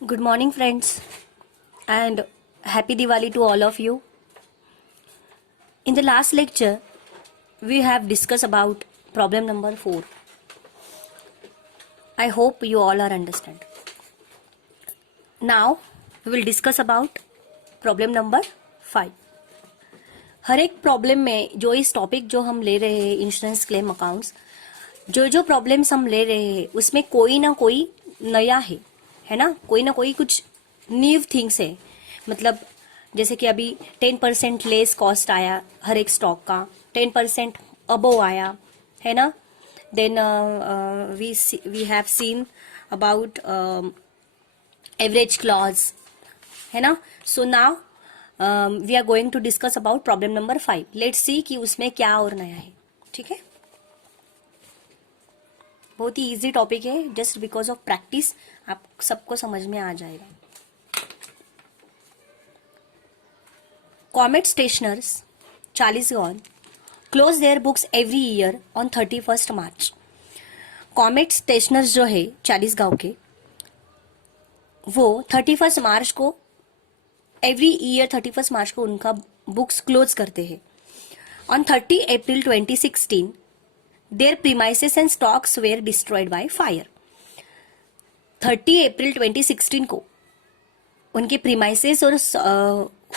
Good morning, friends, and happy Diwali to all of you. In the last lecture, we have discussed about problem number 4. I hope you all are understand. Now, we will discuss about problem number 5. हर एक problem में जो इस topic जो हम ले रहे हैं insurance claim accounts, जो प्रॉब्लम्स हम ले रहे हैं उसमें कोई ना कोई नया है ना, कोई ना कोई कुछ न्यू थिंग्स है. मतलब जैसे कि अभी 10% लेस कॉस्ट आया हर एक स्टॉक का, 10% अबोव आया है ना. Then we have seen about average clause है ना. So now we are going to discuss about problem number 5. Let's see कि उसमें क्या और नया है. ठीक है, बहुत ही इजी टॉपिक है. जस्ट बिकॉज ऑफ प्रैक्टिस आप सबको समझ में आ जाएगा. Comet stationers Chalisgaon close their books every year on 31 March. Comet stationers जो है चालीसगांव के, वो 31 मार्च को एवरी ईयर 31 मार्च को उनका बुक्स क्लोज करते हैं. On 30 April 2016 their premises and stocks were destroyed by fire. 30 अप्रैल 2016 को उनके प्रीमाइसेस और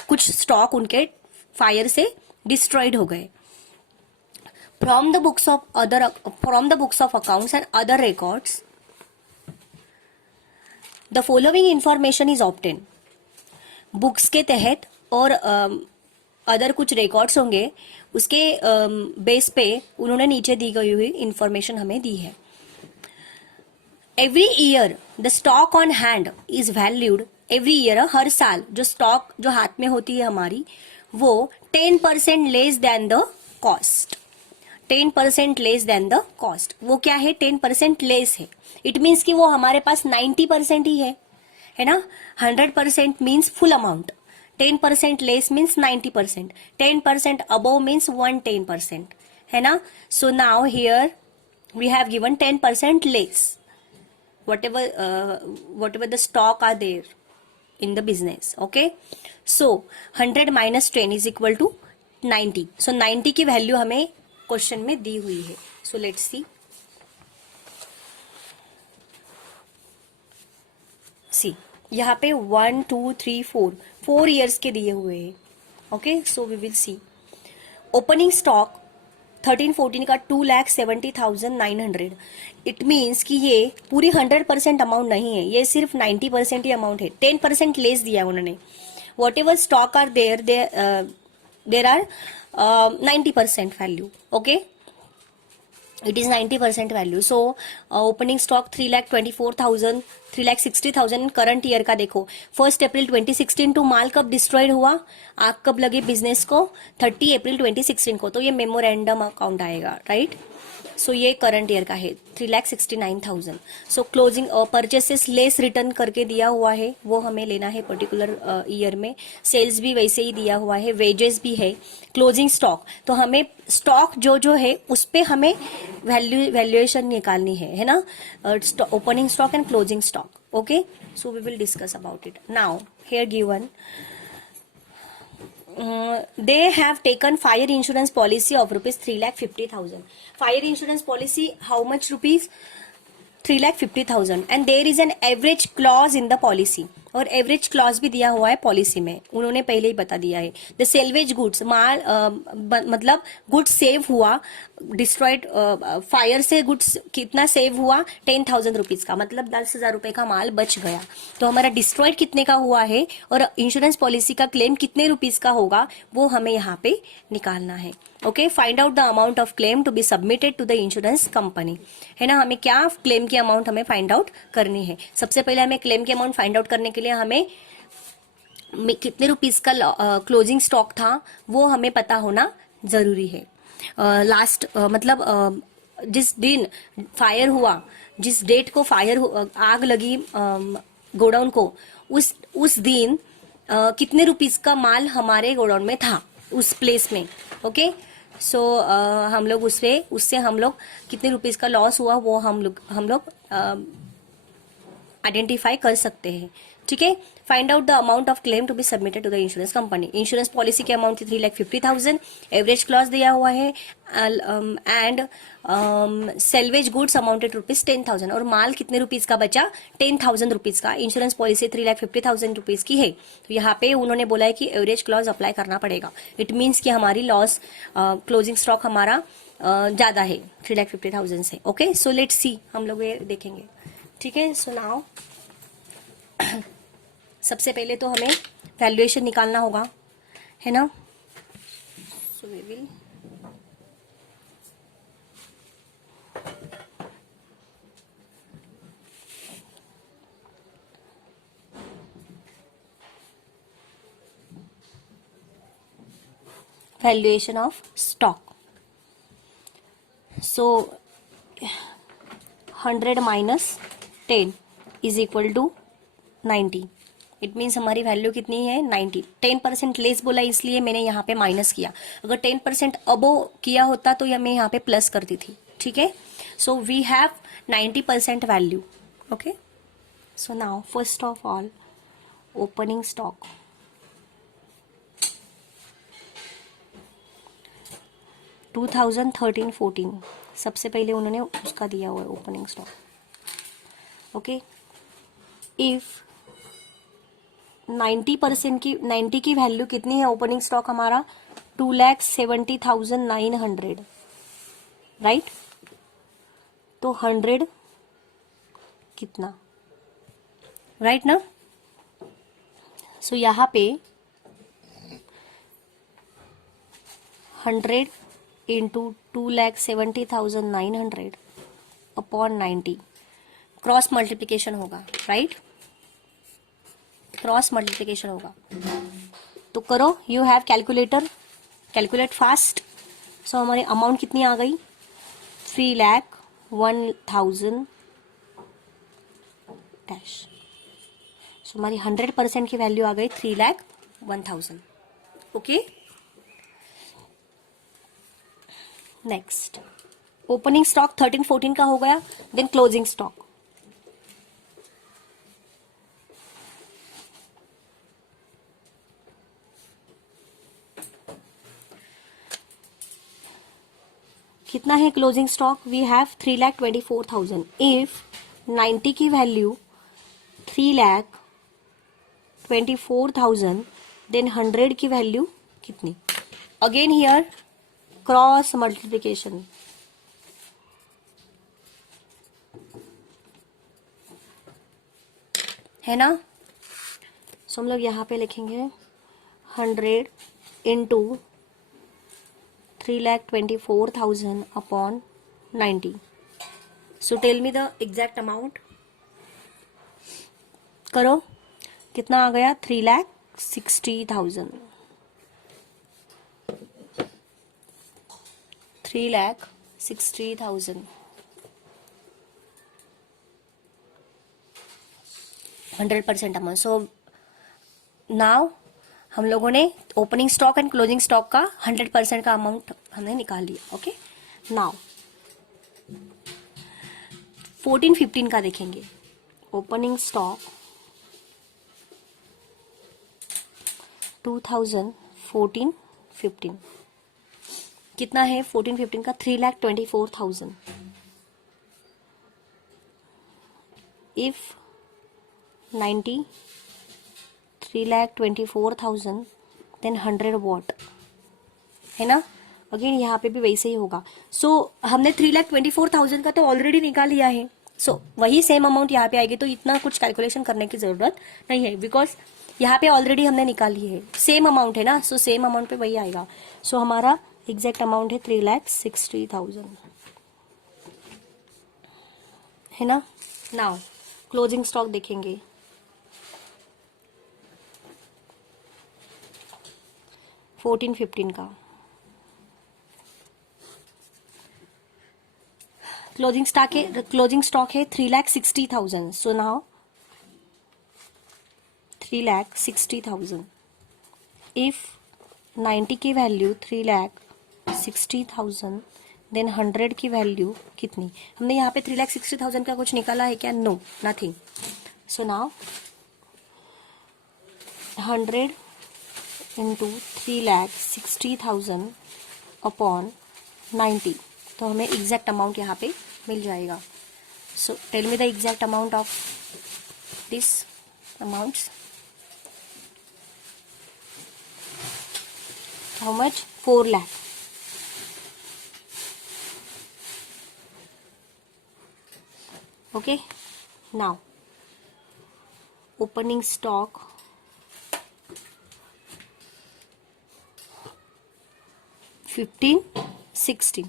कुछ स्टॉक उनके फायर से डिस्ट्रॉयड हो गए. From the books of accounts and other records the following information is obtain. Books के तहत और अदर कुछ रिकॉर्ड्स होंगे, उसके बेस पे उन्होंने नीचे दी गई हुई इंफॉर्मेशन हमें दी है. Every year the stock on hand is valued. Every year हर साल जो स्टॉक जो हाथ में होती है हमारी, वो 10% less than the cost. 10% less than the cost. वो क्या है? 10% लेस है. इट मीन्स कि वो हमारे पास 90% ही है ना. 100% means full amount. 10% less means 90%. 10% above means 110% है ना. So now here we have given 10% less whatever the stock are there in the business. Okay, so 100 minus 10 is equal to 90. so 90 की value हमें question में दी हुई है. so let's see. यहाँ पे 1 2 3 4 years के दिए हुए हैं. Okay, so we will see. Opening stock 13-14 का 2,70,900. इट मीन्स कि ये पूरी 100% अमाउंट नहीं है, ये सिर्फ 90% ही अमाउंट है. 10% लेस दिया उन्होंने. Whatever stock are there are 90% value. Okay, it is 90% value. so opening stock 3,24,000 3,60,000 current year का. देखो 1 अप्रैल 2016 टू माल कब डिस्ट्रॉयड हुआ, आग कब लगी बिजनेस को? 30 अप्रैल 2016 को. तो ये मेमोरेंडम अकाउंट आएगा, राइट. सो ये करंट ईयर का है 3,69,000. सो क्लोजिंग परचेसेस लेस रिटर्न करके दिया हुआ है, वो हमें लेना है पर्टिकुलर ईयर में. सेल्स भी वैसे ही दिया हुआ है, वेजेस भी है. क्लोजिंग स्टॉक, तो हमें स्टॉक जो है उस पे हमें वैल्यूएशन निकालनी है ना. Opening stock and closing stock. Okay, so we will discuss about it now. Here given they have taken fire insurance policy of rupees 3,50,000. Fire insurance policy, how much rupees? 3,50,000. and there is an average clause in the policy. और average clause भी दिया हुआ है policy में, उन्होंने पहले ही बता दिया है. द सेल्वेज गुड्स, माल मतलब गुड्स सेव हुआ, डिस्ट्रॉयड फायर से गुड्स कितना सेव हुआ? 10,000 रुपीज का, मतलब 10,000 रुपए का माल बच गया. तो हमारा डिस्ट्रॉयड कितने का हुआ है और इंश्योरेंस पॉलिसी का क्लेम कितने रुपीज का होगा, वो हमें यहाँ पे निकालना है. Okay, find out the amount of claim to be submitted to the insurance company. है ना, हमें क्या क्लेम की अमाउंट हमें फाइंड आउट करनी है. सबसे पहले हमें क्लेम की अमाउंट फाइंड आउट करने के लिए हमें कितने रुपीस का क्लोजिंग स्टॉक था वो हमें पता होना जरूरी है. लास्ट मतलब जिस दिन फायर हुआ, जिस डेट को आग लगी गोडाउन को, उस दिन कितने रुपीस का माल हमारे गोडाउन में था उस प्लेस में. ओके, सो हम लोग उससे हम लोग कितने रुपीस का लॉस हुआ वो हम लोग आइडेंटिफाई कर सकते हैं, ठीक है। Find out the amount of claim to be submitted to the insurance company. Insurance policy की अमाउंट थी 3,50,000, एवरेज क्लॉज दिया हुआ है, एंड सेल्वेज गुड्स अमाउंटेड ₹10,000, और माल कितने रुपीज का बचा, 10,000 रुपीज का। इंश्योरेंस पॉलिसी 3,50,000 रुपीज की है, तो यहाँ पे उन्होंने बोला है कि एवरेज क्लॉज अप्लाई करना पड़ेगा। इट मीन्स कि हमारी लॉस क्लोजिंग स्टॉक हमारा ज्यादा है 3,50,000 से। ओके, सो लेट्स सी, हम लोग ये देखेंगे, ठीक है। सो नाउ सबसे पहले तो हमें वैल्यूएशन निकालना होगा, है ना। So we will valuation of stock. So 100 minus 10 is equal to 90. It means हमारी वैल्यू कितनी है, 90। 10% लेस बोला इसलिए मैंने यहाँ पे माइनस किया, अगर 10% अबो किया होता तो मैं यहाँ पे प्लस करती थी, ठीक है। So we have 90% value. Okay, so now first of all opening stock, 2013-14 सबसे पहले उन्होंने उसका दिया हुआ है ओपनिंग स्टॉक। ओके, इफ 90 की वैल्यू कितनी है ओपनिंग स्टॉक हमारा, 2,70,900, राइट। तो 100 कितना, राइट ना। सो यहाँ पे 100 इंटू 2,70,900 अपॉन 90, क्रॉस मल्टीप्लीकेशन होगा, राइट। क्रॉस मल्टीप्लीकेशन होगा, तो करो, you have calculator, calculate fast. So हमारी अमाउंट कितनी आ गई, 3,01,000 डैश। सो हमारी 100% की वैल्यू आ गई 3,01,000। ओके, नेक्स्ट ओपनिंग स्टॉक 13-14 का हो गया, देन क्लोजिंग स्टॉक। कितना है closing stock, we have 3,24,000। If 90 की वैल्यू 3,24,000, देन 100 की वैल्यू कितनी, अगेन हियर क्रॉस मल्टीप्लीकेशन, है ना। सो हम लोग यहाँ पे लिखेंगे 100 into 3,24,000 upon 90। So tell me the exact amount, करो, कितना आ गया, 3,60,000। 3,60,000, 100% अमाउंट। सो नाउ हम लोगों ने opening stock and closing stock का 100% का अमाउंट हमने निकाल लिया। ओके, नाउ 14-15 का देखेंगे। ओपनिंग स्टॉक 2014-15 कितना है, 14-15 का 3,24,000। इफ 90 3,24,000 देन 100 वॉट, है ना। अगेन यहाँ पे भी वैसे ही होगा। सो हमने 3,24,000 का तो ऑलरेडी निकाल लिया है, सो वही सेम अमाउंट यहाँ पे आएगी, तो इतना कुछ कैलकुलेशन करने की जरूरत नहीं है, बिकॉज यहाँ पे ऑलरेडी हमने निकाल ली है, सेम अमाउंट है ना। सो सेम अमाउंट पे वही आएगा। सो हमारा एग्जैक्ट अमाउंट है 3,60,000, है ना। नाउ क्लोजिंग स्टॉक देखेंगे। फोर्टीन 15 का क्लोजिंग स्टॉक है 3,60,000। सो नाउ 3,60,000 इफ 90 की वैल्यू 3,60,000 देन 100 की वैल्यू कितनी, हमने यहाँ पे 3,60,000 का कुछ निकाला है क्या, no, nothing. So now 100 into 3,60,000 upon 90, तो हमें एग्जैक्ट अमाउंट यहाँ पे मिल जाएगा. So tell me the exact amount of this amounts. How much? 4 lakh. Okay, now opening stock 15-16.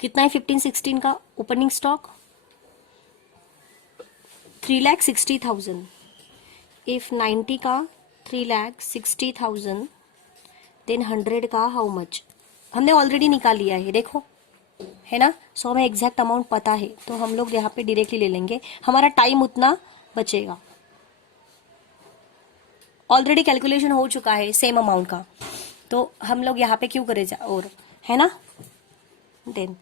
कितना है 15-16 का ओपनिंग स्टॉक? 3,60,000. इफ 90 का 3,60,000 देन 100 का हाउ मच? हमने ऑलरेडी निकाल लिया है, देखो, है ना. सो हमें एग्जैक्ट अमाउंट पता है, तो हम लोग यहाँ पे डायरेक्टली ले लेंगे. हमारा टाइम उतना बचेगा. ऑलरेडी कैलकुलेशन हो चुका है सेम अमाउंट का, तो हम लोग यहाँ पे क्यों करें और, है ना. Then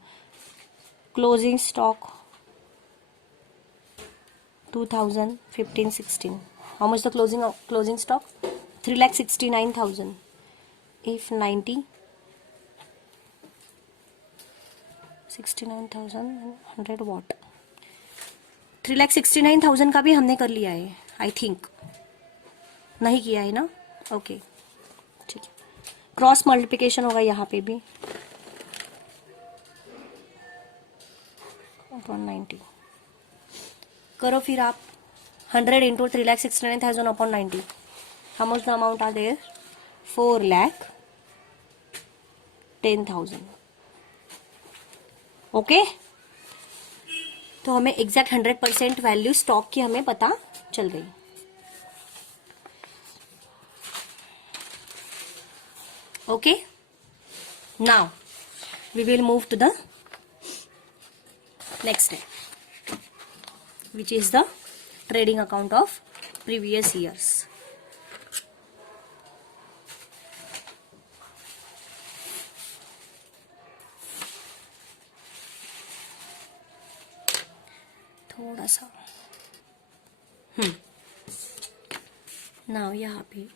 closing stock 2,000, 15-16. How much the closing stock? 3,69,000. If 90, 69,000 100 what. 3,69,000 का भी हमने कर लिया है, आई थिंक. नहीं किया है ना? ओके, ठीक है. क्रॉस मल्टीप्लिकेशन होगा यहाँ पे भी. 190 करो फिर आप. 100 into 3,69,000 upon 90. How much the amount are there? 4,10,000. Okay, तो हमें एग्जैक्ट 100% वैल्यू स्टॉक की हमें पता चल गई. Okay, now we will move to the next step, which is the trading account of previous years. थोड़ा सा नाउ यहाँ पे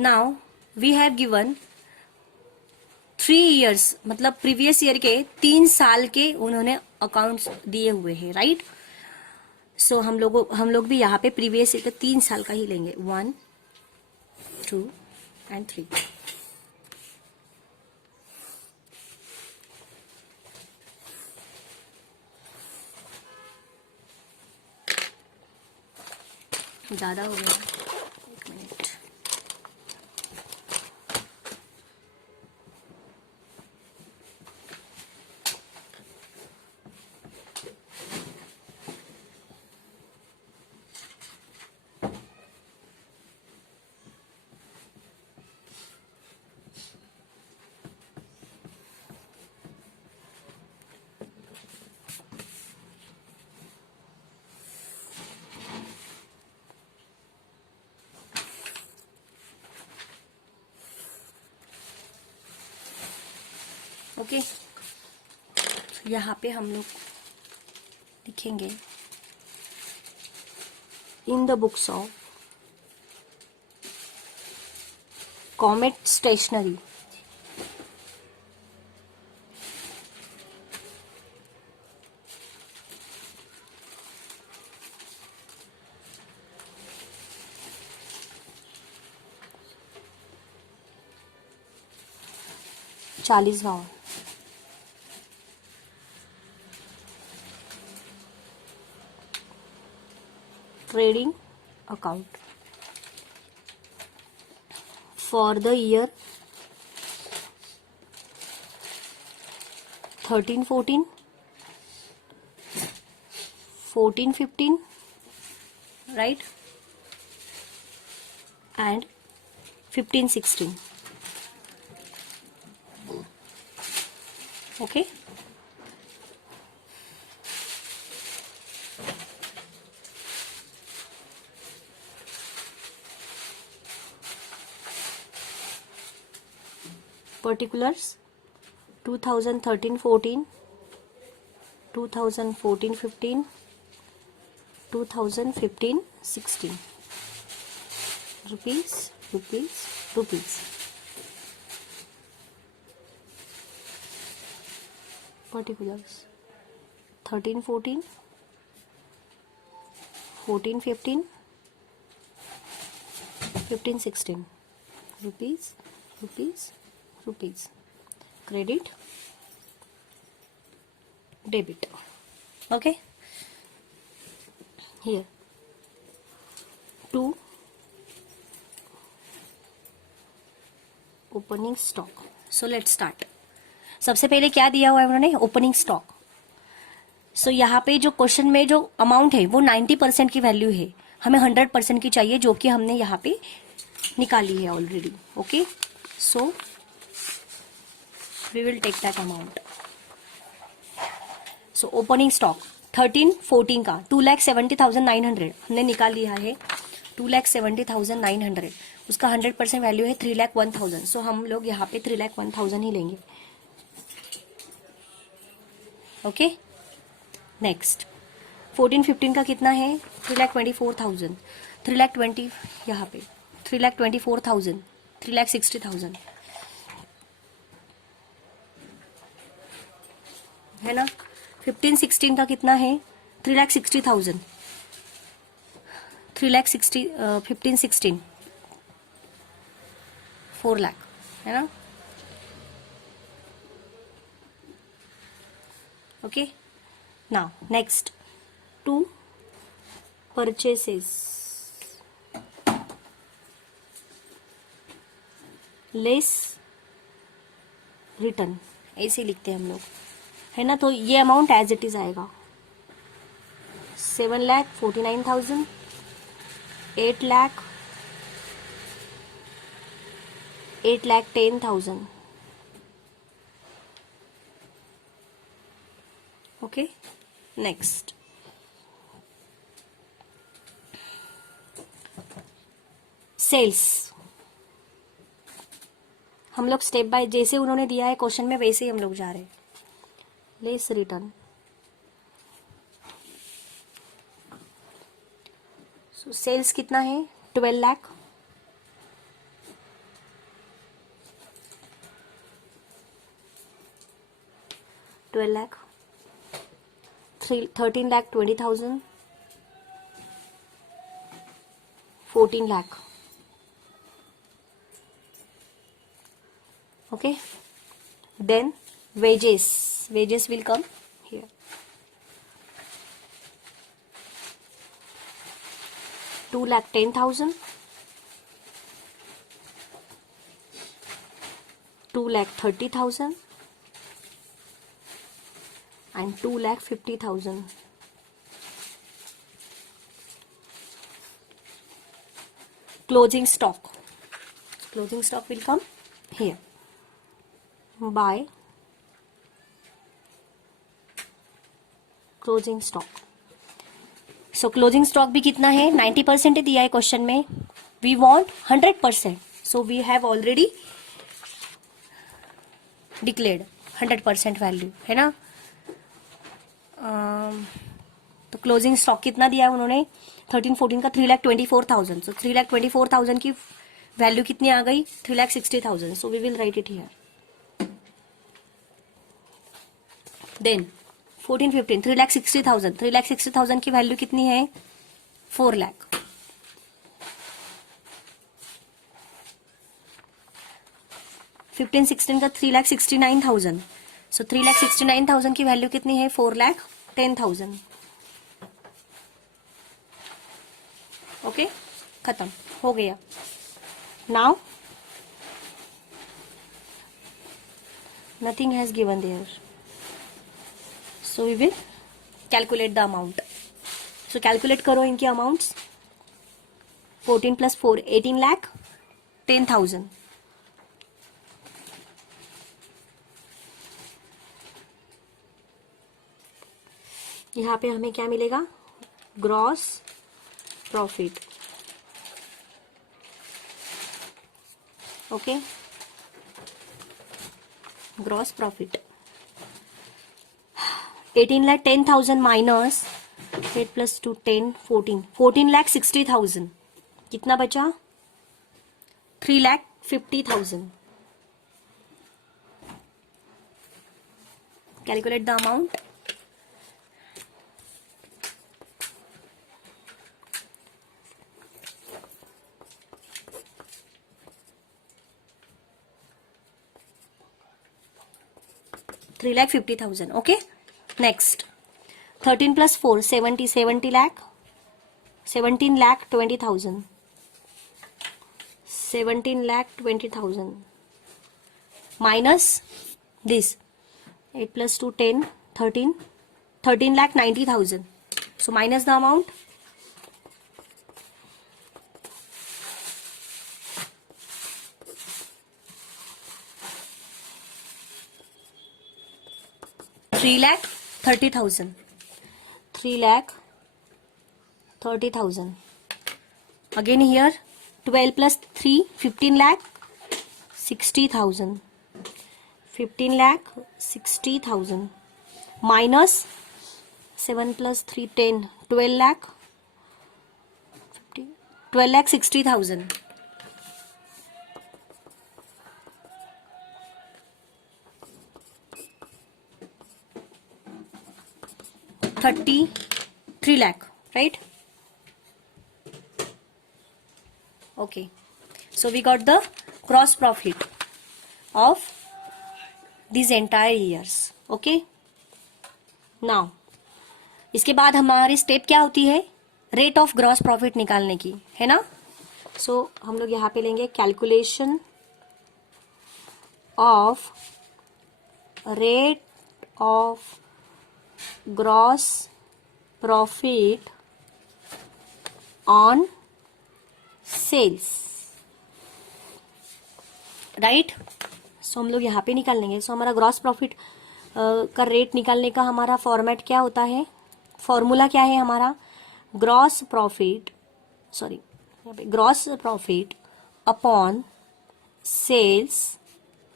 now we have given 3 years, मतलब प्रीवियस ईयर के 3 साल के उन्होंने अकाउंट्स दिए हुए हैं, राइट. सो हम लोग भी यहाँ पे प्रीवियस ईयर के 3 साल का ही लेंगे. 1, 2 and 3. ज़्यादा हो गया, एक मिनट. ओके, यहाँ पे हम लोग लिखेंगे in the books of comet stationery ₹40 trading account for the year 13-14, 14-15, right, and 15-16. Okay, particulars 2013-14, 2014-15, 2015-16, rupees, rupees, rupees. Particulars 13-14, 14-15, 15-16, rupees, rupees, rupees. Credit, debit. Okay. Here 2 opening stock. So let's start. सबसे पहले क्या दिया हुआ है उन्होंने? Opening stock. सो यहाँ पे जो क्वेश्चन में जो अमाउंट है वो 90% की वैल्यू है, हमें 100% की चाहिए, जो कि हमने यहाँ पे निकाली है already. Okay, so we will take that amount. So opening stock 13-14 का 2,70,900 हमने निकाल लिया है. 2,70,900, उसका 100% वैल्यू है 3,01,000. सो हम लोग यहाँ पे 3,01,000 ही लेंगे. ओके, नेक्स्ट 14-15 का कितना है? 3,24,000. 3,20,000 यहाँ पे 3,24,000, 3,60,000 है ना. 15-16 का कितना है? 3,60,000. 3,60,000 15-16 4 लाख है ना. Okay, now next 2 purchases less return, ऐसे लिखते हैं हम लोग, है ना. तो ये अमाउंट एज इट इज आएगा. 7,49,000, 8,00,000, 8,10,000. Okay, next sales. हम लोग स्टेप बाय, जैसे उन्होंने दिया है क्वेश्चन में वैसे ही हम लोग जा रहे हैं. Less return. सो सेल्स कितना है? 12 lakh. Twelve lakh 13,20,000, 14 lakh. Okay, then wages will come here. 2,10,000, 2,30,000 and 2,50,000. Closing stock will come here. Buy closing stock. So closing stock भी कितना है? 90% दिया है क्वेश्चन में. We want 100%. So we have already declared 100% value, है ना. तो क्लोजिंग स्टॉक कितना दिया है उन्होंने? 13-14 का 3,24,000. सो 3,24,000 की वैल्यू कितनी आ गई? 3,60,000. So we will write it here. Then 14-15 3,60,000. 3,60,000 की वैल्यू कितनी है? 4 लाख. फिफ्टीन 16 का 3,69,000. सो 3,69,000 की वैल्यू कितनी है? 4,10,000. ओके, खत्म हो गया. Now nothing has given there, so we will calculate the amount. So calculate करो इनके अमाउंट्स. 14 + 4 18,10,000. यहाँ पे हमें क्या मिलेगा? Gross profit. Okay, gross profit 18,10,000 minus 8 + 2 10 14,60,000 कितना बचा 3,50,000. Calculate the amount. $3,50,000. Okay. Next, 13 + 4 70 lakh. 17,20,000. 17,20,000 minus this 8 + 2 10 13 13,90,000. So minus the amount. $3,30,000. 3,30,000. Again here 12 + 3 15 lakh 60,000. 15 lakh 60,000 minus 7 + 3 10 12 lakh 60,000. 33 lakh, right? Okay, so we got the gross profit of these entire years. Okay, now इसके बाद हमारी step क्या होती है, rate of gross profit निकालने की, है ना. सो हम लोग यहाँ पे लेंगे calculation of rate of gross profit on sales, right. So हम लोग यहाँ पे निकाल लेंगे. सो हमारा ग्रॉस प्रॉफिट का रेट निकालने का हमारा फॉर्मेट क्या होता है, फॉर्मूला क्या है हमारा, gross profit upon sales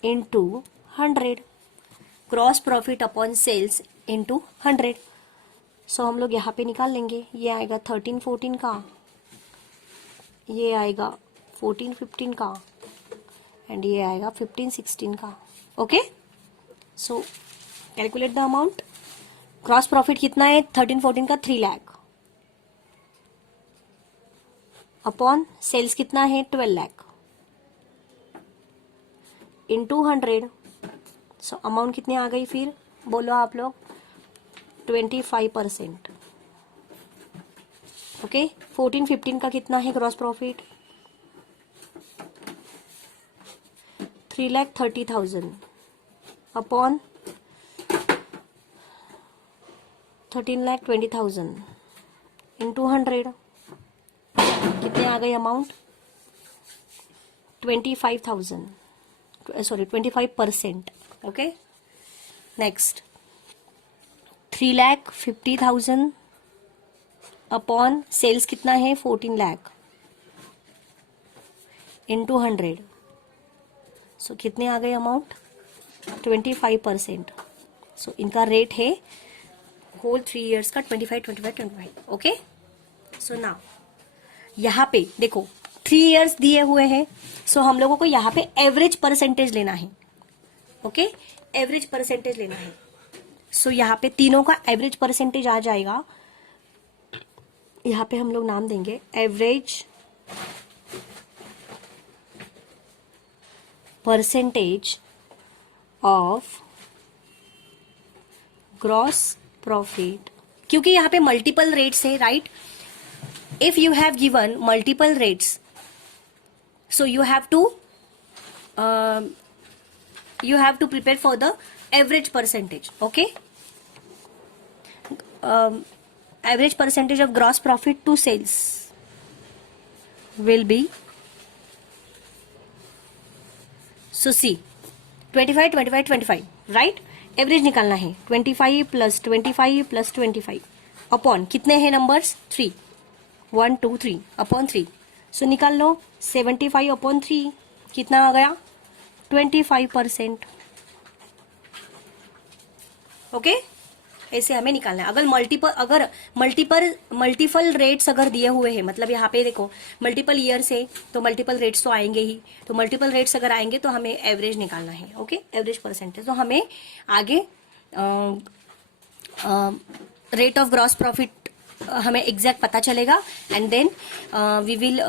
into 100. Gross profit upon sales into 100. So हम लोग यहाँ पे निकाल लेंगे. ये आएगा 13-14 का, ये आएगा 14-15 का, एंड ये आएगा 15-16 का. Okay, so calculate the amount. Gross profit कितना है 13-14 का 3 लाख अपॉन सेल्स कितना है 12 लाख इंटू 100. सो अमाउंट कितनी आ गई फिर बोलो आप लोग, 25%. ओके, 14-15 का कितना है ग्रॉस प्रॉफिट, 3,30,000 अपॉन 13,20,000 इंटू 100. कितने आ गई amount, 25,000, sorry 25%. Okay, next 3,50,000 upon sales कितना है 14 लाख इंटू 100. सो कितने आ गए अमाउंट, 25%. सो इनका रेट है होल 3 इयर्स का 25. ओके, सो नाउ यहाँ पे देखो 3 इयर्स दिए हुए हैं. सो हम लोगों को यहाँ पे एवरेज परसेंटेज लेना है. ओके, एवरेज परसेंटेज लेना है. सो यहाँ पे तीनों का एवरेज परसेंटेज आ जाएगा. यहाँ पे हम लोग नाम देंगे average percentage of gross profit, क्योंकि यहाँ पे मल्टीपल रेट्स है, right. If you have given multiple rates, so you have to prepare for the average percentage. Okay, average percentage of gross profit to sales will be, so see 25 25 25, right. Average निकालना है 25 + 25 + 25 upon कितने हैं numbers 3, 1 2 3 upon 3. सो निकाल लो 75 upon 3 कितना आ गया 25%. Okay, ऐसे हमें निकालना है। अगर मल्टीपल रेट्स अगर दिए हुए हैं, मतलब यहाँ पे देखो मल्टीपल ईयर्स है तो मल्टीपल रेट्स तो आएंगे ही, तो मल्टीपल रेट्स अगर आएंगे तो हमें एवरेज निकालना है। Okay, average percentage. तो हमें आगे रेट ऑफ ग्रॉस प्रॉफिट हमें एग्जैक्ट पता चलेगा, and then we will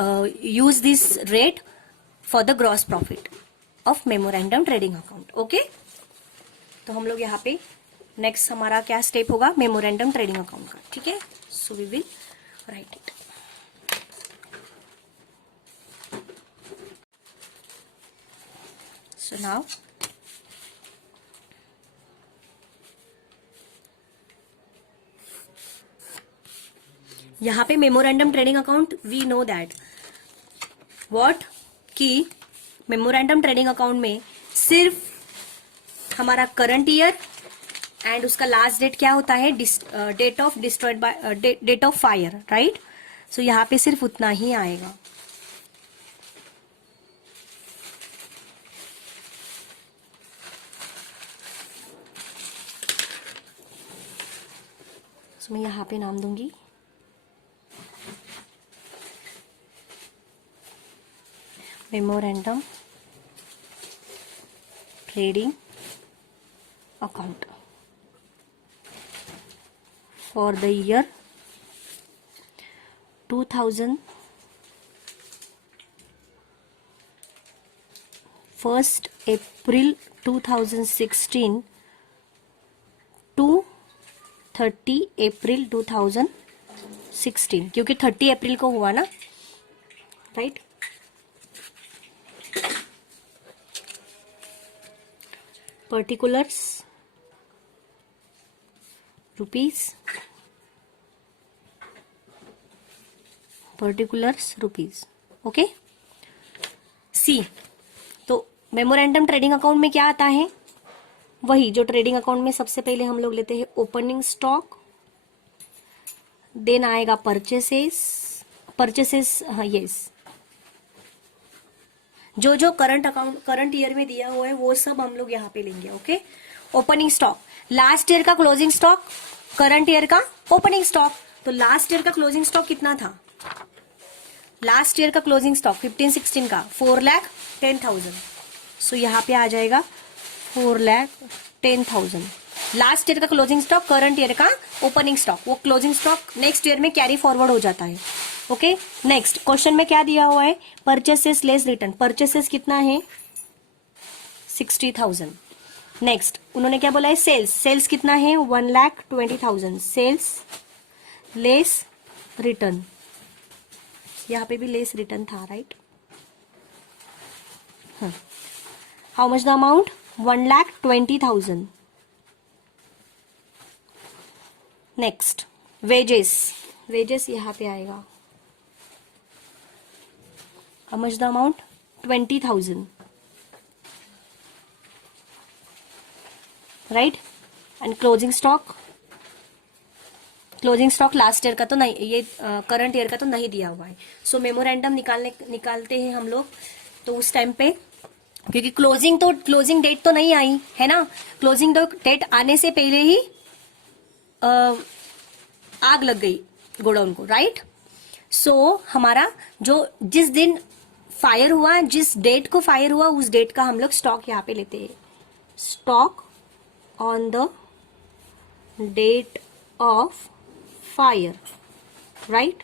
use this rate for the gross profit of memorandum trading account. Okay, तो हम लोग यहाँ पे नेक्स्ट हमारा क्या स्टेप होगा, मेमोरेंडम ट्रेडिंग अकाउंट का। ठीक है, so we will write it. So now यहाँ पे memorandum trading account, we know that what, कि मेमोरेंडम ट्रेडिंग अकाउंट में सिर्फ हमारा करंट ईयर एंड उसका लास्ट डेट क्या होता है, date of destroyed by date of fire, right. So यहाँ पे सिर्फ उतना ही आएगा। सो मैं यहाँ पे नाम दूंगी memorandum trading account for the year 2000 1st April 2016 to 30 April 2016, क्योंकि 30 अप्रैल को हुआ ना, right. Particulars rupees, okay. See, तो मेमोरेंडम ट्रेडिंग अकाउंट में क्या आता है, वही जो ट्रेडिंग अकाउंट में सबसे पहले हम लोग लेते हैं ओपनिंग स्टॉक, देन आएगा परचेसेस, हाँ यस, जो करंट ईयर में दिया हुआ है वो सब हम लोग यहाँ पे लेंगे। Okay, opening stock, last year का क्लोजिंग स्टॉक, करंट ईयर का ओपनिंग स्टॉक। तो लास्ट ईयर का क्लोजिंग स्टॉक कितना था, लास्ट ईयर का क्लोजिंग स्टॉक 15-16 का 4,10,000। सो यहाँ पे आ जाएगा 4,10,000 लास्ट ईयर का क्लोजिंग स्टॉक, करंट ईयर का ओपनिंग स्टॉक। वो क्लोजिंग स्टॉक नेक्स्ट ईयर में कैरी फॉरवर्ड हो जाता है। ओके, नेक्स्ट क्वेश्चन में क्या दिया हुआ है, परचेसेस लेस रिटर्न। परचेसेस कितना है 60,000। नेक्स्ट उन्होंने क्या बोला है, सेल्स कितना है 1,20,000, सेल्स लेस रिटर्न, यहाँ पे भी लेस रिटर्न था, right. How much the amount 1,20,000। Next wages यहाँ पे आएगा, how much the amount 20,000, right. And closing stock last year का तो नहीं, ये करंट ईयर का तो नहीं दिया हुआ है। सो मेमोरेंडम निकालते हैं हम लोग, तो उस टाइम पे क्योंकि क्लोजिंग डेट तो नहीं आई है ना, क्लोजिंग डेट आने से पहले ही आग लग गई गोडाउन को, राइट। सो हमारा जो जिस दिन फायर हुआ, जिस डेट को फायर हुआ, उस डेट का हम लोग स्टॉक यहाँ पे लेते हैं, stock on the date of fire, right.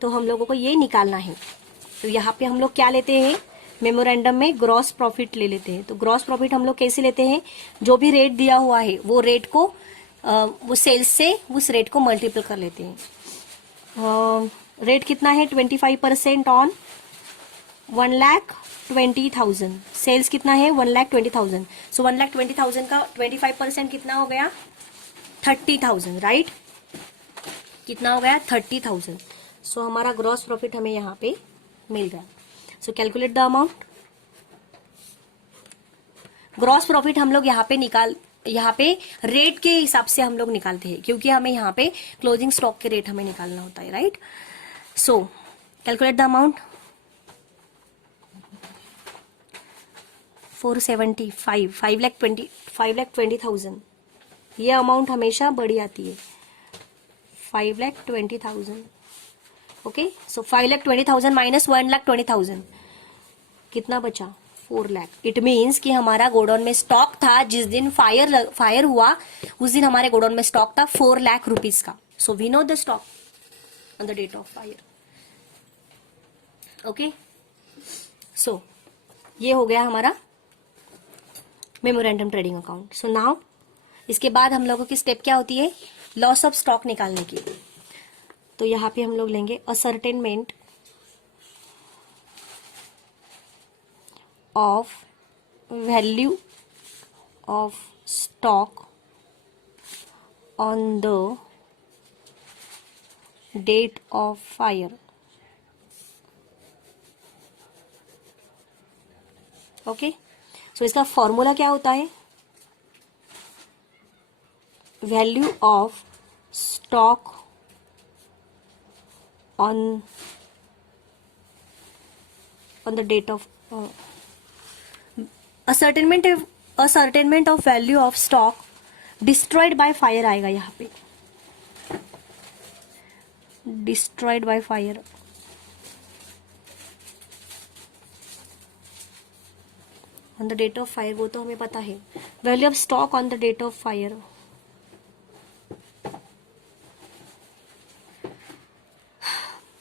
तो हम लोगों को ये निकालना है। तो यहाँ पे हम लोग क्या लेते हैं, मेमोरेंडम में ग्रॉस प्रॉफिट ले लेते हैं। तो ग्रॉस प्रॉफिट हम लोग कैसे लेते हैं, जो भी रेट दिया हुआ है वो रेट को वो सेल्स से उस रेट को मल्टीपल कर लेते हैं। रेट कितना है 25% ऑन 1,20,000, सेल्स कितना है 1,20,000। सो 1,20,000 का 25% कितना हो गया 30,000, राइट। कितना हो गया 30,000। सो हमारा ग्रॉस प्रॉफिट हमें यहाँ पे मिल रहा है। सो calculate the amount. Gross profit हम लोग यहाँ पे रेट के हिसाब से हम लोग निकालते हैं, क्योंकि हमें यहाँ पे क्लोजिंग स्टॉक के रेट हमें निकालना होता है, right. So calculate the amount 475, 5,20,000, ये अमाउंट हमेशा बड़ी आती है, 5,20,000. ओके, सो 5,20,000 माइनस 1,20,000, कितना बचा? 4 लाख. इट मीन्स कि हमारा गोडाउन में स्टॉक था, जिस दिन फायर हुआ उस दिन हमारे गोडाउन में स्टॉक था 4 लाख रुपीज का. So we know the stock on the date of fire. Okay, so ये हो गया हमारा memorandum trading account. So now इसके बाद हम लोगों की स्टेप क्या होती है? लॉस ऑफ स्टॉक निकालने की. तो यहां पे हम लोग लेंगे ascertainment of value of stock on the date of fire. Okay, so इसका फॉर्मूला क्या होता है? Value of stock on the date of ascertainment of value of stock destroyed by fire आएगा यहाँ पे. Destroyed by fire. On the date of fire वो तो हमें पता है. Value of stock on the date of fire,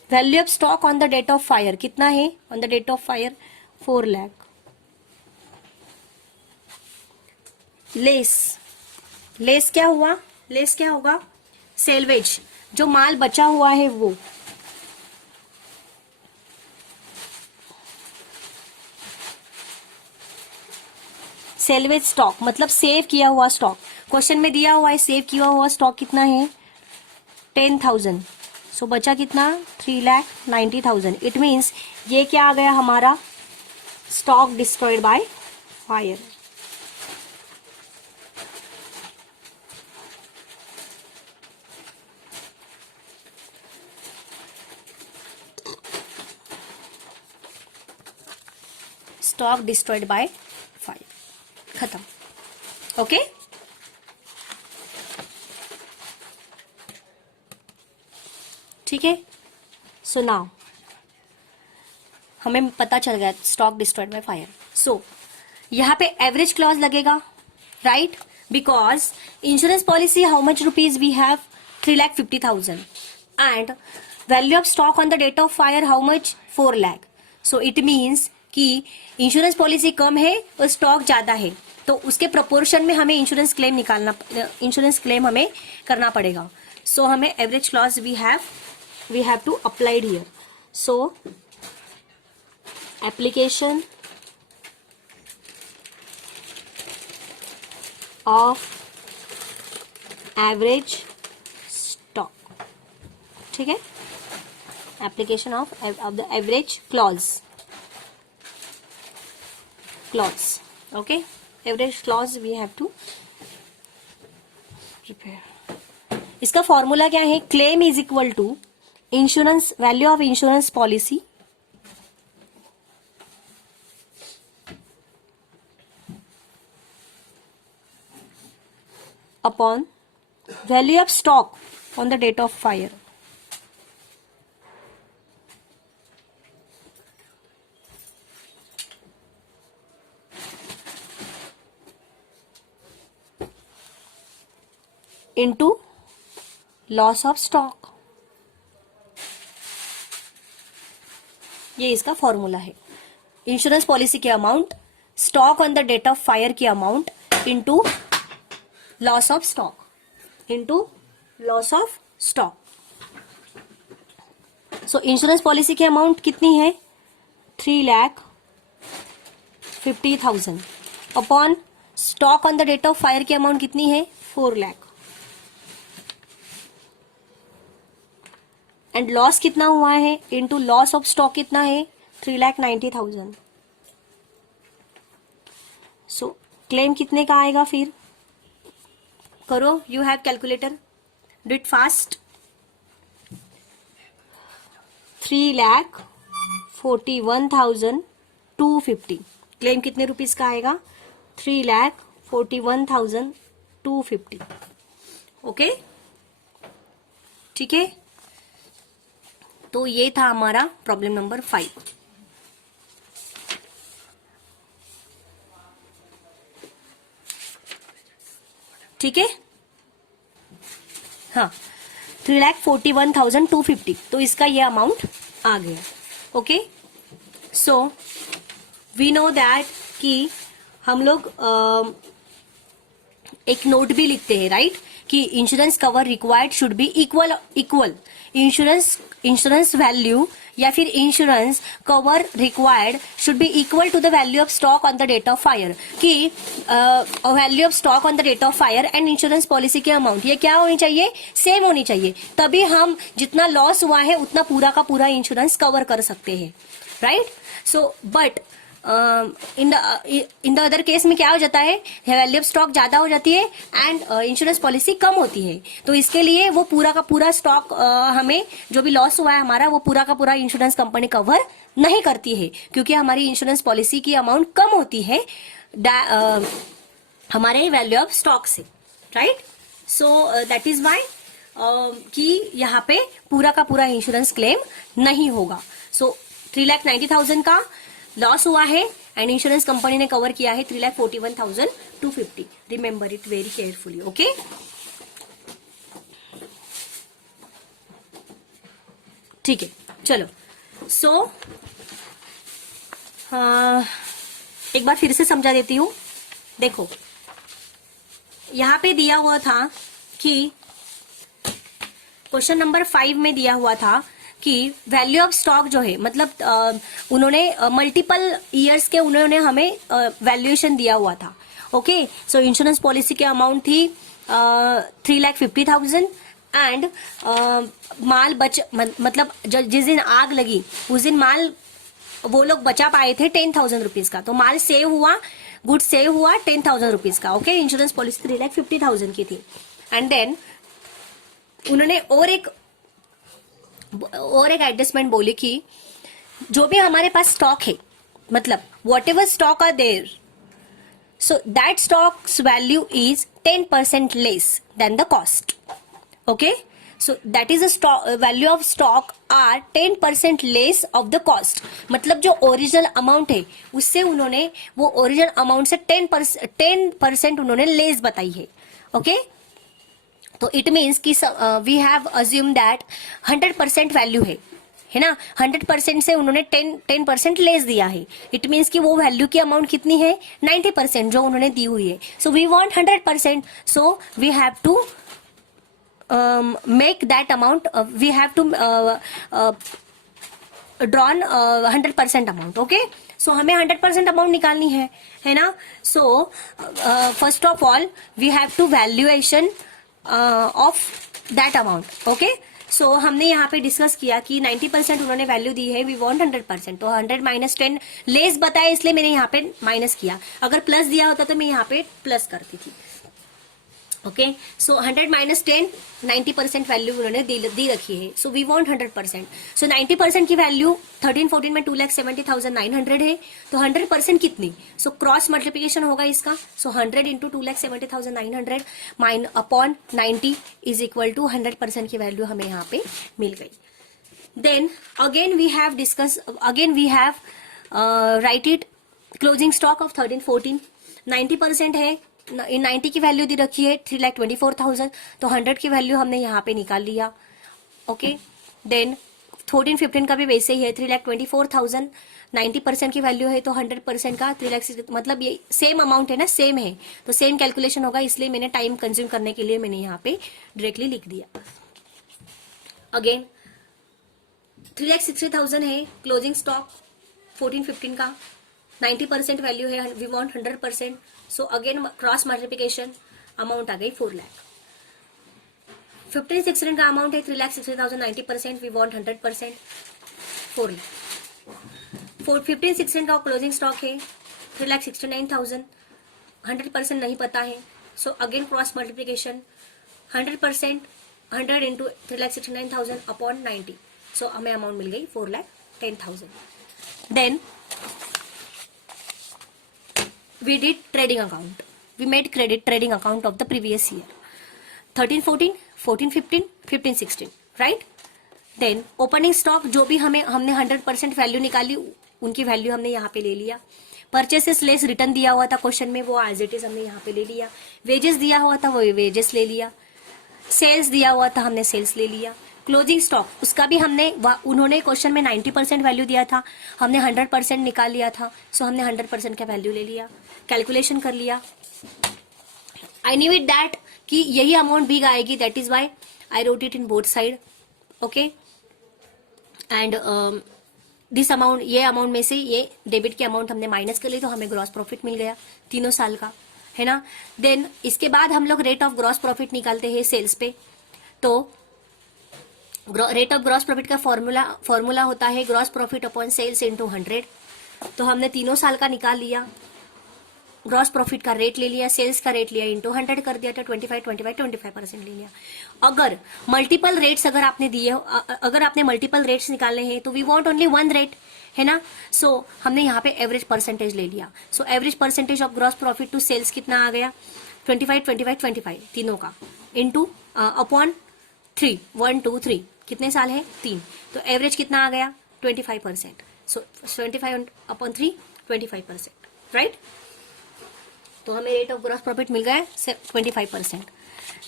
value of stock on the date of fire कितना है? On the date of fire 4 lakh. Less क्या हुआ? लेस क्या होगा? सेल्वेज, जो माल बचा हुआ है वो. सेल्वेज स्टॉक मतलब सेव किया हुआ स्टॉक. क्वेश्चन में दिया हुआ है सेव किया हुआ स्टॉक कितना है? 10,000. सो बचा कितना? 3,90,000. इट मीन्स ये क्या आ गया हमारा? Stock destroyed by fire. Stock destroyed by fire. खत्म. ओके, ठीक है. सो नाउ हमें पता चल गया stock destroyed by fire. So यहाँ पे एवरेज क्लॉज लगेगा, right? Because insurance policy how much rupees we have? 3,50,000 and value of stock on the date of fire how much? 4 lakh. So it means कि insurance policy कम है और stock ज्यादा है, तो उसके प्रोपोर्शन में हमें इंश्योरेंस क्लेम हमें करना पड़ेगा. सो हमें average clause we have to applied here. So application of average stock. ठीक है, application of the average clause. Okay, average clause we have to prepare. इसका फॉर्मूला क्या है? Claim is equal to insurance, value of insurance policy upon value of stock on the date of fire. Into loss of stock. ये इसका formula है. Insurance policy के amount, stock on the date of fire की amount into loss of stock, so insurance policy की amount कितनी है? 3,50,000 upon stock on the date of fire की amount कितनी है? 4 लाख. एंड लॉस कितना हुआ है? इंटू लॉस ऑफ स्टॉक कितना है? 3,90,000. सो क्लेम कितने का आएगा? फिर करो, you have calculator, do it fast. 3,41,250. Claim कितने रुपीज का आएगा? 3,41,250. 41,250. ओके, ठीक है. तो ये था हमारा प्रॉब्लम नंबर 5. ठीक है. हाँ, 3,41,250. तो इसका ये अमाउंट आ गया. Okay, so we know that कि हम लोग एक नोट भी लिखते हैं, राइट, कि insurance cover required should be equal insurance value या फिर insurance cover required should be equal to the value of stock on the date of fire. कि value of stock on the date of fire and insurance policy की amount ये क्या होनी चाहिए, same होनी चाहिए. तभी हम जितना लॉस हुआ है उतना पूरा का पूरा इंश्योरेंस कवर कर सकते हैं, right. So but in the other case में क्या हो जाता है, वैल्यू ऑफ स्टॉक ज्यादा हो जाती है एंड इंश्योरेंस पॉलिसी कम होती है. तो इसके लिए वो पूरा का पूरा स्टॉक हमें जो भी लॉस हुआ है हमारा वो पूरा का पूरा इंश्योरेंस कंपनी कवर नहीं करती है, क्योंकि हमारी इंश्योरेंस पॉलिसी की अमाउंट कम होती है हमारे वैल्यू ऑफ स्टॉक से, right. So that is why कि यहाँ पे पूरा का पूरा इंश्योरेंस क्लेम नहीं होगा. सो 3,90,000 का लॉस हुआ है एंड इंश्योरेंस कंपनी ने कवर किया है 3,41,250. Remember it very carefully. Okay, ठीक है. चलो, सो एक बार फिर से समझा देती हूं. देखो, यहां पे दिया हुआ था कि क्वेश्चन नंबर 5 में दिया हुआ था कि वैल्यू ऑफ स्टॉक जो है, मतलब उन्होंने मल्टीपल ईयर्स के उन्होंने हमें वैल्यूएशन दिया हुआ था. ओके, सो इंश्योरेंस पॉलिसी की अमाउंट थी 3,50,000 एंड माल मतलब जिस दिन आग लगी उस दिन माल वो लोग बचा पाए थे 10,000 रुपीज का. तो माल सेव हुआ, गुड सेव हुआ 10,000 रुपीज का. ओके, इंश्योरेंस पॉलिसी 3,50,000 की थी. एंड देन उन्होंने और एक एडजस्टमेंट बोली कि जो भी हमारे पास स्टॉक है, मतलब whatever stock are there, so that stocks value is 10% less than the cost. Okay, so that is value of stock are 10% less of the cost. मतलब जो ओरिजिनल अमाउंट है उससे उन्होंने वो ओरिजिनल अमाउंट से 10% उन्होंने लेस बताई है. ओके, तो इट मीन्स कि we have assume that 100% value है ना. 100% से उन्होंने 10% लेस दिया है. इट मीन्स कि वो वैल्यू की अमाउंट कितनी है, 90% जो उन्होंने दी हुई है. So we want 100%, so we have to make that amount, we have to drawn 100% amount. Okay, so हमें 100% अमाउंट निकालनी है ना. So first of all we have to valuation of that amount. Okay, so हमने यहाँ पे discuss किया कि 90% उन्होंने वैल्यू दी है, वी वांट 100%. तो 100 माइनस 10 लेस बताया, इसलिए मैंने यहाँ पे माइनस किया. अगर प्लस दिया होता तो मैं यहाँ पे प्लस करती थी. ओके, सो 100 माइनस 10 90% वैल्यू उन्होंने दी रखी है. So we want 100%. सो 90% की वैल्यू 13-14 में 2,70,900 है. तो 100% कितनी, सो क्रॉस मल्टीप्लिकेशन होगा इसका. So 100 into 2,70,900 mine upon 90 is equal to 100% की वैल्यू हमें यहाँ पे मिल गई. Then again we have write it. Closing stock of 13-14 90% है. 90 की वैल्यू दी रखी है 3,24,000. तो 100 की वैल्यू हमने यहाँ पे निकाल लिया. ओके, देन 14-15 का भी वैसे ही है 3,24,000. 90% की वैल्यू है तो 100% का 3,00,000, मतलब ये सेम अमाउंट है ना, सेम है तो सेम कैलकुलेशन होगा. इसलिए मैंने टाइम कंज्यूम करने के लिए मैंने यहाँ पे डायरेक्टली लिख दिया. अगेन 3,60,000 है क्लोजिंग स्टॉक 14-15 का. 90% वैल्यू है, we want 100%. So again cross multiplication, amount आ गई 4 लाख. 15-16 का अमाउंट है 3,60,000. 90% वी वांट 100%, 4 लाख. 15-16 का क्लोजिंग स्टॉक है 3,69,000. 100% नहीं पता है. So again cross multiplication, 100% 100 into 3,69,000 upon 90. So हमें अमाउंट मिल गई 4,10,000. Then we did trading account. We made credit trading account of the previous year 13 14 14 15 15 16 right. Then opening stock जो भी हमने 100% वैल्यू निकाली उनकी वैल्यू हमने यहाँ पे ले लिया. परचेसेस लेस रिटर्न दिया हुआ था क्वेश्चन में, वो एज इट इज हमने यहाँ पे ले लिया. वेजेस दिया हुआ था, वो वेजेस ले लिया. सेल्स दिया हुआ था, हमने सेल्स ले लिया. क्लोजिंग स्टॉक उसका भी उन्होंने क्वेश्चन में 90% वैल्यू दिया था, हमने 100% निकाल लिया था, सो हमने 100% का वैल्यू ले लिया, कैलकुलेशन कर लिया. आई न्यू इट दैट कि यही अमाउंट बिग आएगी, that is why I wrote it in both side. Okay. And this amount, ये अमाउंट में से ये डेबिट की अमाउंट हमने माइनस कर ली, तो हमें ग्रॉस प्रॉफिट मिल गया तीनों साल का, है ना. देन इसके बाद हम लोग रेट ऑफ ग्रॉस प्रॉफिट निकालते हैं सेल्स पे. तो रेट ऑफ ग्रॉस प्रॉफिट का फॉर्मूला होता है gross profit upon sales into 100. तो हमने तीनों साल का निकाल लिया, ग्रॉस प्रॉफिट का रेट ले लिया, सेल्स का रेट लिया, इंटू 100 कर दिया, तो 25% ले लिया. अगर मल्टीपल रेट्स अगर आपने मल्टीपल रेट्स निकालने हैं तो we want only one rate, है ना. सो हमने यहाँ पे एवरेज परसेंटेज ले लिया. So average percentage of gross profit to sales कितना आ गया, 25 तीनों का, इंटू अपॉन 3 1 2 3 कितने साल है 3. तो एवरेज कितना आ गया 25%. So 25 upon 3 25%, right. तो हमें रेट ऑफ ग्रॉस प्रॉफिट मिल गया 25%.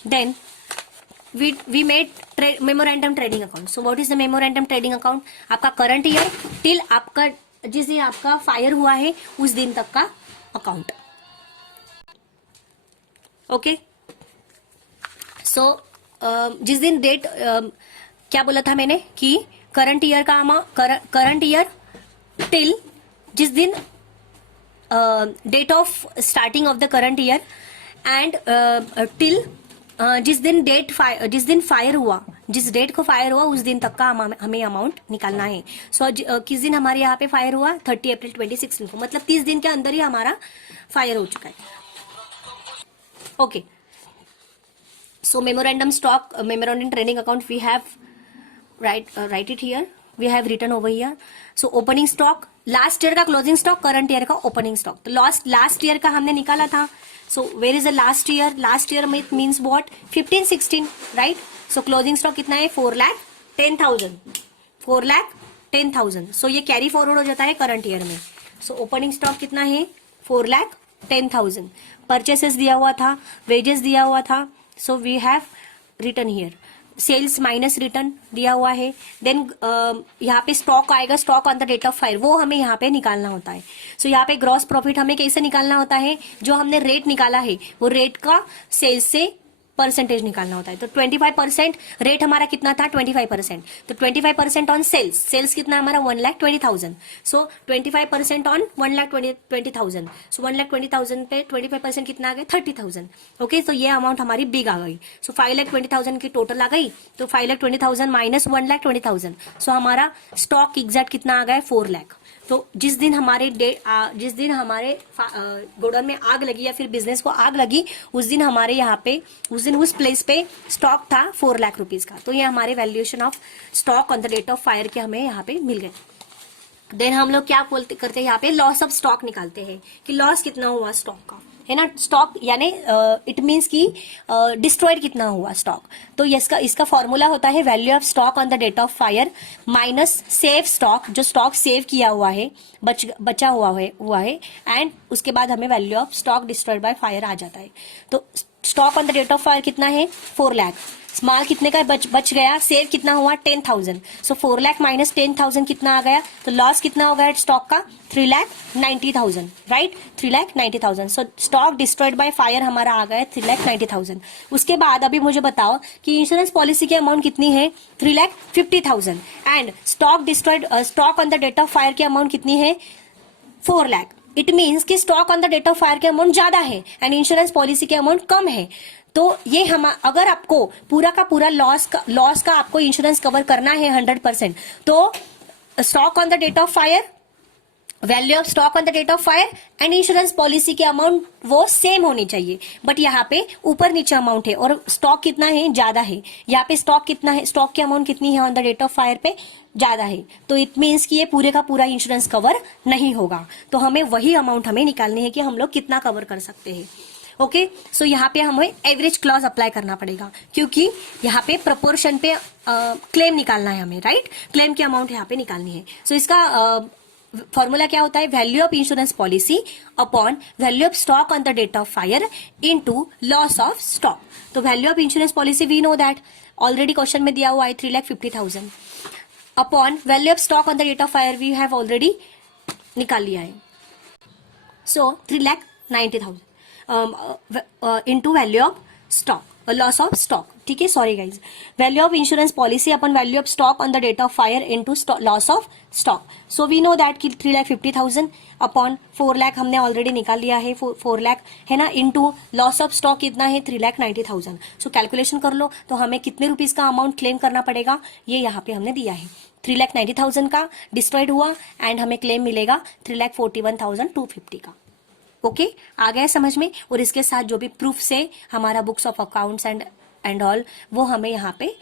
Then we made memorandum trading account. So what is the memorandum trading account, आपका करंट ईयर टिल आपका जिस दिन आपका फायर हुआ है उस दिन तक का अकाउंट. ओके. सो जिस दिन डेट क्या बोला था मैंने कि current year current year till जिस दिन date of starting of the current year and till जिस दिन फायर हुआ, जिस डेट को फायर हुआ उस दिन तक का हमें अमाउंट निकालना है. सो किस दिन हमारे यहाँ पे फायर हुआ 30 अप्रैल 2016 को, मतलब 30 दिन के अंदर ही हमारा फायर हो चुका है. Okay. So memorandum trading account we have write it here, we have written over here. So opening stock, last year का क्लोजिंग स्टॉक, करंट ईयर का ओपनिंग स्टॉक. तो लास्ट ईयर का हमने निकाला था. So where is the last year, last year में it means what 15-16, right. So closing stock कितना है 4,10,000. सो ये कैरी फॉरवर्ड हो जाता है करंट ईयर में. सो ओपनिंग स्टॉक कितना है 4,10,000. परचेसेस दिया हुआ था, वेजेस दिया हुआ था, so we have return here. Sales minus return दिया हुआ है. देन यहाँ पे स्टॉक आएगा, stock on the date of fire, वो हमें यहाँ पे निकालना होता है. सो यहाँ पे ग्रॉस प्रॉफिट हमें कैसे निकालना होता है, जो हमने रेट निकाला है वो रेट का सेल्स से परसेंटेज निकालना होता है. तो 25% रेट हमारा कितना था 25%. तो 25% ऑन सेल्स कितना हमारा 1,20,000. सो 25% ऑन 1,20,000. सो 1,20,000 पे 25% कितना आ गया 30,000. ओके. तो ये अमाउंट हमारी बिग आ गई. सो 5,20,000 की टोटल आ गई. तो 5,20,000 माइनस 1,20,000. सो हमारा स्टॉक एग्जैक्ट कितना आ गया 4 लाख. तो जिस दिन हमारे गोडाउन में आग लगी या फिर बिजनेस को आग लगी उस दिन हमारे यहाँ पे उस प्लेस पे स्टॉक था 4 लाख रुपीज का. तो ये हमारे valuation of stock on the date of fire के हमें यहाँ पे मिल गए. देन हम लोग क्या करते हैं यहाँ पे लॉस ऑफ स्टॉक निकालते हैं कि लॉस कितना हुआ स्टॉक का, है ना. स्टॉक यानी इट मीन्स कि डिस्ट्रॉयड कितना हुआ स्टॉक. तो इसका फॉर्मूला होता है value of stock on the date of fire minus save stock, जो स्टॉक सेव किया हुआ है बचा हुआ है एंड उसके बाद हमें value of stock destroyed by fire आ जाता है. तो stock on the date of fire कितना है 4 लाख. स्मॉल कितने का बच गया, सेव कितना हुआ 10,000. सो 4 लाख माइनस 10,000 कितना आ गया, तो लॉस कितना हो गया स्टॉक का 3,90,000, right. 3,90,000. So stock destroyed by fire हमारा आ गया 3,90,000. उसके बाद अभी मुझे बताओ कि इंश्योरेंस पॉलिसी की अमाउंट कितनी है 3,50,000 and stock on the date of fire की अमाउंट कितनी है 4 लाख. इट मीन्स कि stock on the date of fire की अमाउंट ज्यादा है एंड इंश्योरेंस पॉलिसी की अमाउंट कम है. तो ये अगर आपको पूरा का पूरा लॉस का आपको इंश्योरेंस कवर करना है 100%, तो stock on the date of fire, value of stock on the date of fire and insurance policy की अमाउंट वो सेम होनी चाहिए. बट यहाँ पे ऊपर नीचे अमाउंट है और स्टॉक कितना है ज्यादा है. यहाँ पे स्टॉक कितना है, स्टॉक की अमाउंट कितनी है on the date of fire पे ज्यादा है. तो इट मीन्स कि ये पूरे का पूरा इंश्योरेंस कवर नहीं होगा. तो हमें वही अमाउंट हमें निकालनी है कि हम लोग कितना कवर कर सकते हैं. ओके, सो यहाँ पे हमें एवरेज क्लॉज अप्लाई करना पड़ेगा, क्योंकि यहाँ पे प्रपोर्शन पे क्लेम निकालना है हमें, राइट? क्लेम की अमाउंट यहाँ पे निकालनी है। सो इसका फॉर्मूला क्या होता है? Value of insurance policy upon value of stock on the date of fire into loss of stock. तो value of insurance policy we know that, already question में दिया हुआ है 3,50,000 upon value of stock on the date of fire we have already निकाल लिया है। So 3,90,000 into value of stock, loss of stock, ठीक है, sorry guys, value of insurance policy upon value of stock on the date of fire into loss of stock. So we know that कि 3,50,000 upon 4 lakh हमने already निकाल लिया है, 4 लाख है ना, into loss of stock कितना है? 3,90,000। सो कैलकुलेशन कर लो तो हमें कितने रुपीज का अमाउंट क्लेम करना पड़ेगा, ये यहाँ पे हमने दिया है। 3,90,000 का डिस्ट्रॉयड हुआ एंड हमें क्लेम मिलेगा 3,41,250 का। ओके, आ गया समझ में? और इसके साथ जो भी प्रूफ से हमारा books of accounts and all वो हमें यहाँ पे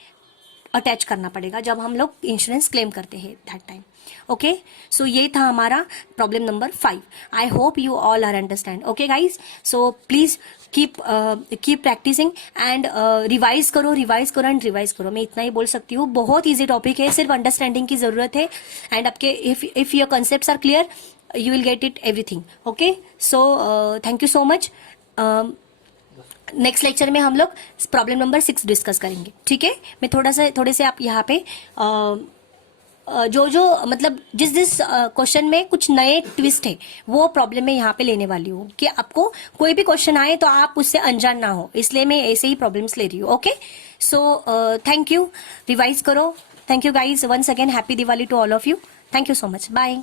अटैच करना पड़ेगा जब हम लोग इंश्योरेंस क्लेम करते हैं दैट टाइम। ओके, सो ये था हमारा problem number 5। I hope you all are understand. Okay guys, so please keep practicing and revise करो एंड रिवाइज करो। मैं इतना ही बोल सकती हूँ, बहुत ईजी टॉपिक है, सिर्फ अंडरस्टैंडिंग की जरूरत है। एंड आपके if your concepts are clear you will get it everything. Okay, so thank you so much. Next lecture में हम लोग प्रॉब्लम नंबर 6 डिस्कस करेंगे, ठीक है? मैं थोड़े से आप यहाँ पे जो मतलब जिस क्वेश्चन में कुछ नए ट्विस्ट है वो प्रॉब्लम में यहाँ पे लेने वाली हूँ, कि आपको कोई भी क्वेश्चन आए तो आप उससे अनजान ना हो, इसलिए मैं ऐसे ही प्रॉब्लम्स ले रही हूँ। Okay, so thank you, revise करो। Thank you guys, once again happy Diwali to all of you. Thank you so much, bye.